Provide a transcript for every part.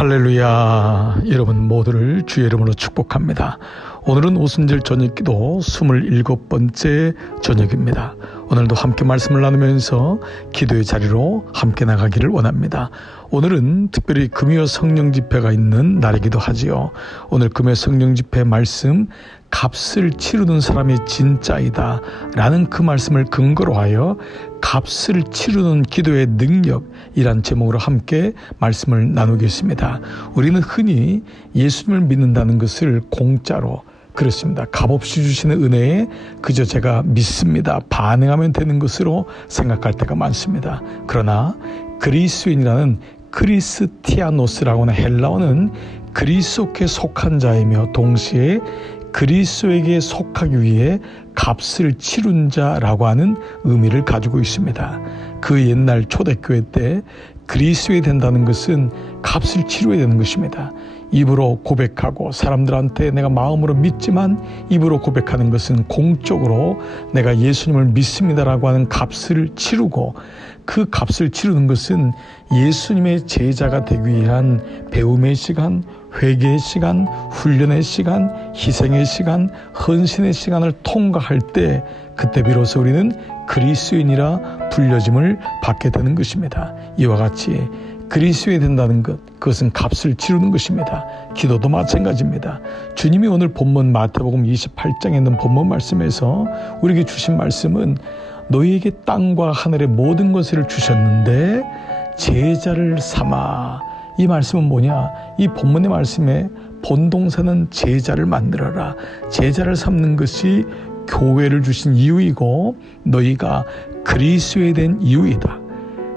할렐루야. 여러분 모두를 주의 이름으로 축복합니다. 오늘은 오순절 저녁기도 27번째 저녁입니다. 오늘도 함께 말씀을 나누면서 기도의 자리로 함께 나가기를 원합니다. 오늘은 특별히 금요 성령 집회가 있는 날이기도 하지요. 오늘 금요 성령 집회 말씀, 값을 치르는 사람이 진짜이다 라는 그 말씀을 근거로 하여 값을 치르는 기도의 능력이란 제목으로 함께 말씀을 나누겠습니다. 우리는 흔히 예수님을 믿는다는 것을 공짜로, 그렇습니다, 값없이 주시는 은혜에 그저 제가 믿습니다, 반응하면 되는 것으로 생각할 때가 많습니다. 그러나 그리스도인이라는 크리스티아노스라고 하는 헬라어는 그리스도께 속한 자이며 동시에 그리스도에게 속하기 위해 값을 치른 자라고 하는 의미를 가지고 있습니다. 그 옛날 초대교회 때 그리스도에 된다는 것은 값을 치러야 되는 것입니다. 입으로 고백하고 사람들한테 내가 마음으로 믿지만 입으로 고백하는 것은 공적으로 내가 예수님을 믿습니다라고 하는 값을 치르고, 그 값을 치르는 것은 예수님의 제자가 되기 위한 배움의 시간, 회개의 시간, 훈련의 시간, 희생의 시간, 헌신의 시간을 통과할 때 그때 비로소 우리는 그리스도인이라 불려짐을 받게 되는 것입니다. 이와 같이 그리스도에 된다는 것, 그것은 값을 치르는 것입니다. 기도도 마찬가지입니다. 주님이 오늘 본문 마태복음 28장에 있는 본문 말씀에서 우리에게 주신 말씀은 너희에게 땅과 하늘의 모든 것을 주셨는데 제자를 삼아. 이 말씀은 뭐냐? 이 본문의 말씀에 본동사는 제자를 만들어라. 제자를 삼는 것이 교회를 주신 이유이고 너희가 그리스도에 된 이유이다.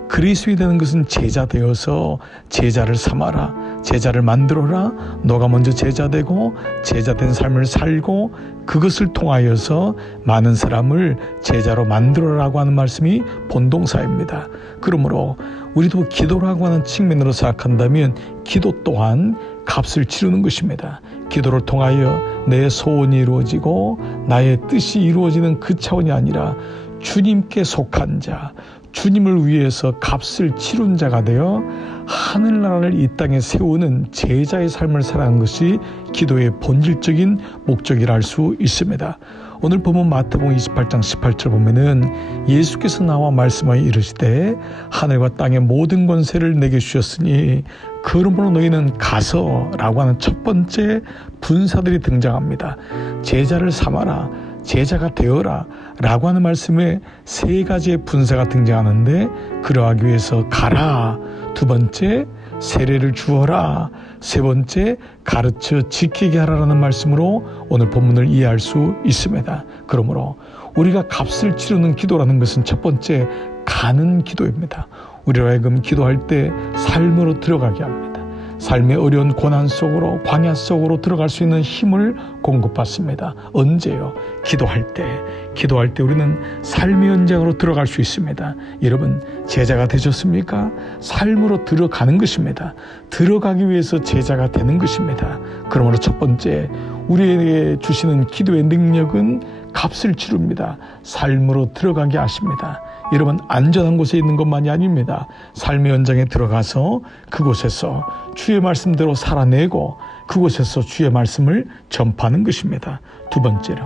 그리스도에 되는 것은 제자 되어서 제자를 삼아라, 제자를 만들어라. 너가 먼저 제자 되고 제자 된 삶을 살고 그것을 통하여서 많은 사람을 제자로 만들어라고 하는 말씀이 본동사입니다. 그러므로 우리도 기도라고 하는 측면으로 생각한다면 기도 또한 값을 치르는 것입니다. 기도를 통하여 내 소원이 이루어지고 나의 뜻이 이루어지는 그 차원이 아니라 주님께 속한 자, 주님을 위해서 값을 치른 자가 되어 하늘나라를 이 땅에 세우는 제자의 삶을 살아가는 것이 기도의 본질적인 목적이라 할 수 있습니다. 오늘 보면 마태복음 28장 18절 보면은 예수께서 나와 말씀하여 이르시되 하늘과 땅의 모든 권세를 내게 주셨으니 그러므로 너희는 가서 라고 하는 첫 번째 분사들이 등장합니다. 제자를 삼아라, 제자가 되어라 라고 하는 말씀에 세 가지의 분사가 등장하는데, 그러하기 위해서 가라, 두 번째 세례를 주어라, 세 번째 가르쳐 지키게 하라라는 말씀으로 오늘 본문을 이해할 수 있습니다. 그러므로 우리가 값을 치르는 기도라는 것은 첫 번째 가는 기도입니다. 우리로 하여금 기도할 때 삶으로 들어가게 합니다. 삶의 어려운 고난 속으로, 광야 속으로 들어갈 수 있는 힘을 공급받습니다. 언제요? 기도할 때 우리는 삶의 현장으로 들어갈 수 있습니다. 여러분, 제자가 되셨습니까? 삶으로 들어가는 것입니다. 들어가기 위해서 제자가 되는 것입니다. 그러므로 첫 번째, 우리에게 주시는 기도의 능력은 값을 치릅니다. 삶으로 들어가게 하십니다. 여러분, 안전한 곳에 있는 것만이 아닙니다. 삶의 현장에 들어가서 그곳에서 주의 말씀대로 살아내고 그곳에서 주의 말씀을 전파하는 것입니다. 두 번째로,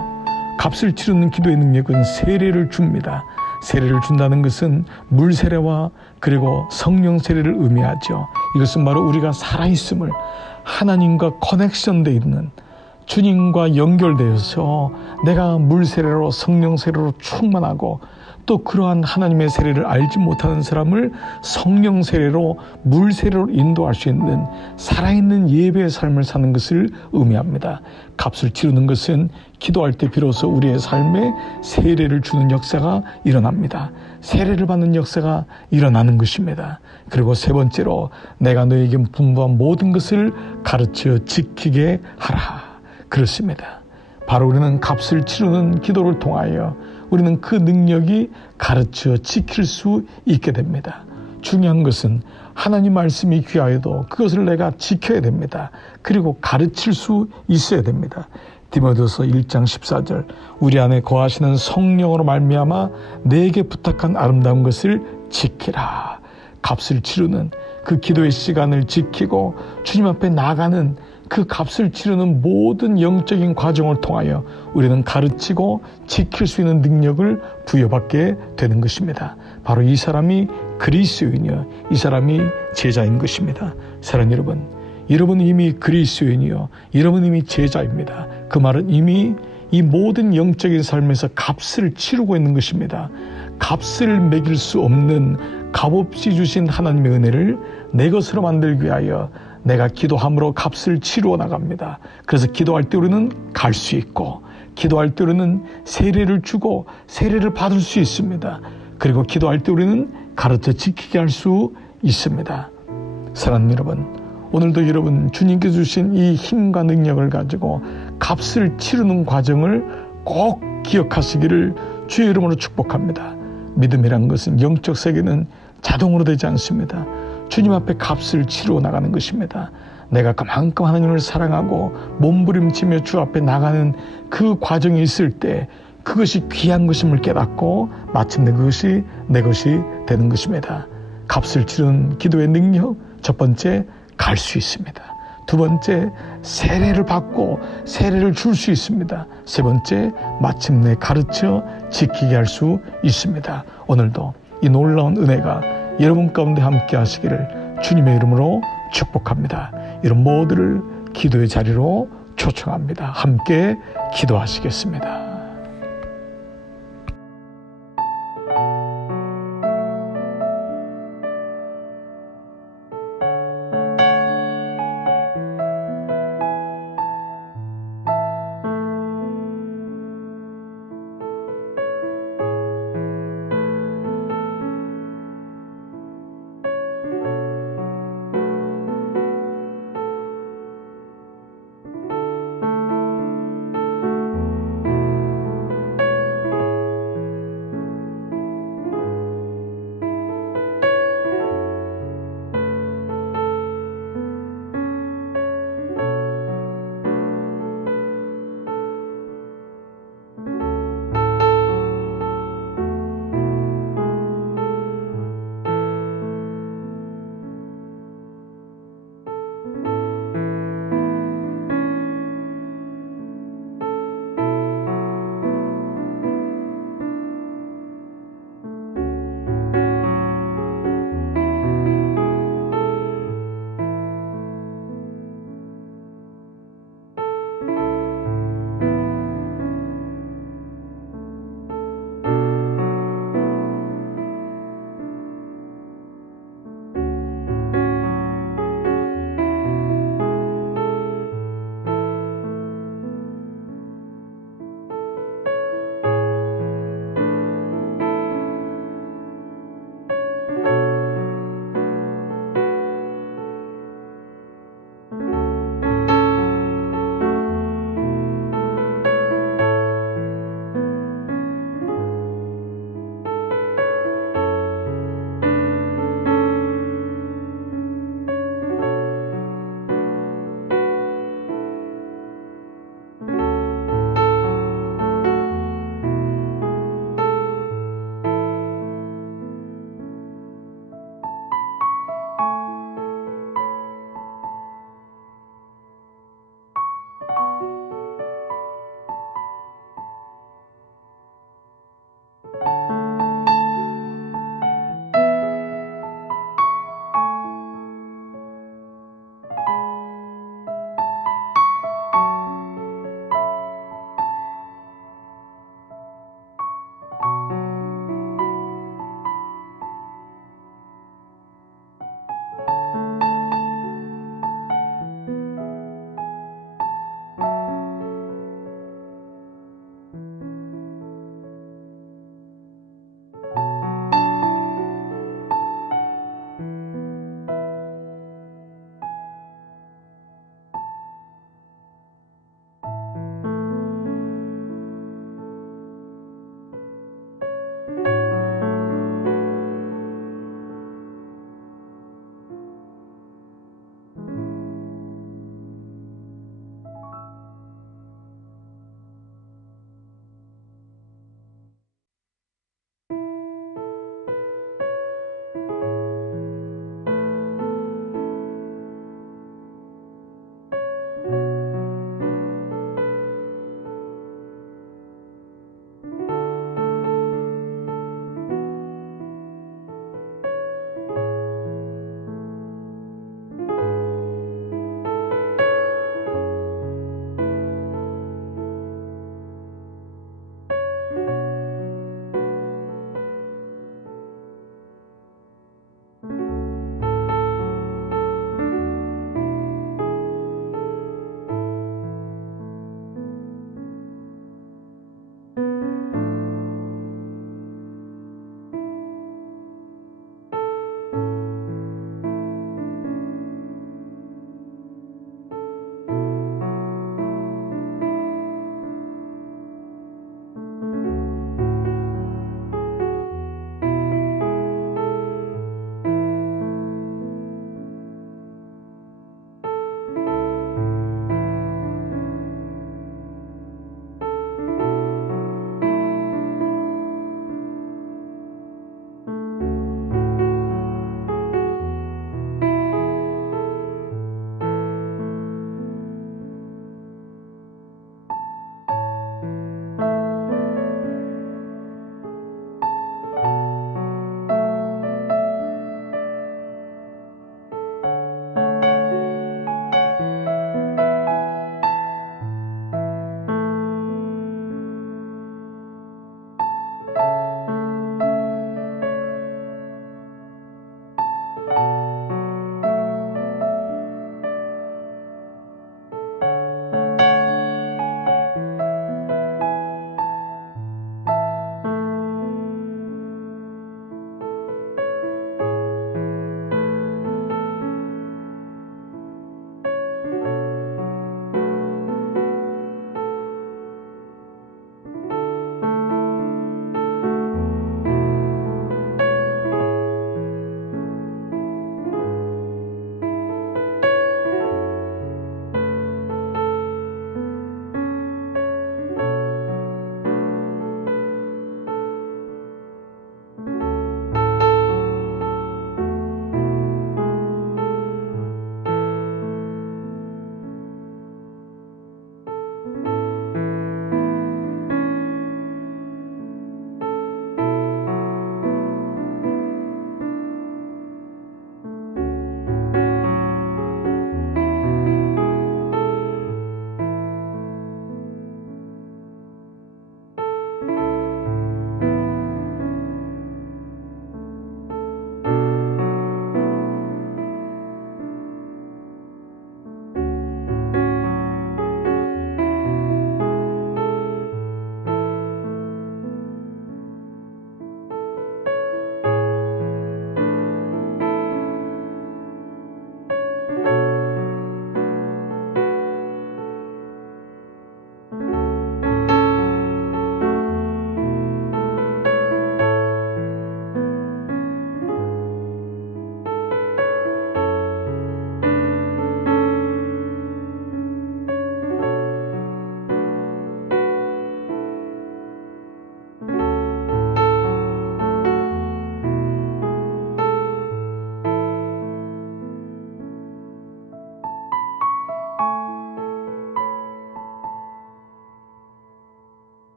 값을 치르는 기도의 능력은 세례를 줍니다. 세례를 준다는 것은 물 세례와 그리고 성령 세례를 의미하죠. 이것은 바로 우리가 살아있음을, 하나님과 커넥션되어 있는, 주님과 연결되어서 내가 물 세례로 성령 세례로 충만하고 또 그러한 하나님의 세례를 알지 못하는 사람을 성령 세례로, 물 세례로 인도할 수 있는 살아있는 예배의 삶을 사는 것을 의미합니다. 값을 치르는 것은 기도할 때 비로소 우리의 삶에 세례를 주는 역사가 일어납니다. 세례를 받는 역사가 일어나는 것입니다. 그리고 세 번째로, 내가 너에게 분부한 모든 것을 가르쳐 지키게 하라. 그렇습니다. 바로 우리는 값을 치르는 기도를 통하여 우리는 그 능력이 가르쳐 지킬 수 있게 됩니다. 중요한 것은 하나님 말씀이 귀하여도 그것을 내가 지켜야 됩니다. 그리고 가르칠 수 있어야 됩니다. 디모데후서 1장 14절, 우리 안에 거하시는 성령으로 말미암아 내게 부탁한 아름다운 것을 지키라. 값을 치르는, 그 기도의 시간을 지키고 주님 앞에 나가는 그 값을 치르는 모든 영적인 과정을 통하여 우리는 가르치고 지킬 수 있는 능력을 부여받게 되는 것입니다. 바로 이 사람이 그리스도인이요, 이 사람이 제자인 것입니다. 사랑하는 여러분, 여러분은 이미 그리스도인이요, 여러분은 이미 제자입니다. 그 말은 이미 이 모든 영적인 삶에서 값을 치르고 있는 것입니다. 값을 매길 수 없는 값없이 주신 하나님의 은혜를 내 것으로 만들기 위하여 내가 기도함으로 값을 치루어 나갑니다. 그래서 기도할 때 우리는 갈 수 있고, 기도할 때 우리는 세례를 주고 세례를 받을 수 있습니다. 그리고 기도할 때 우리는 가르쳐 지키게 할 수 있습니다. 사랑하는 여러분, 오늘도 여러분 주님께서 주신 이 힘과 능력을 가지고 값을 치르는 과정을 꼭 기억하시기를 주의 이름으로 축복합니다. 믿음이란 것은 영적 세계는 자동으로 되지 않습니다. 주님 앞에 값을 치르고 나가는 것입니다. 내가 그만큼 하나님을 사랑하고 몸부림치며 주 앞에 나가는 그 과정이 있을 때 그것이 귀한 것임을 깨닫고 마침내 그것이 내 것이 되는 것입니다. 값을 치르는 기도의 능력, 첫 번째, 갈 수 있습니다. 두 번째, 세례를 받고 세례를 줄 수 있습니다. 세 번째, 마침내 가르쳐 지키게 할 수 있습니다. 오늘도 이 놀라운 은혜가 여러분 가운데 함께 하시기를 주님의 이름으로 축복합니다. 이런 모두를 기도의 자리로 초청합니다. 함께 기도하시겠습니다.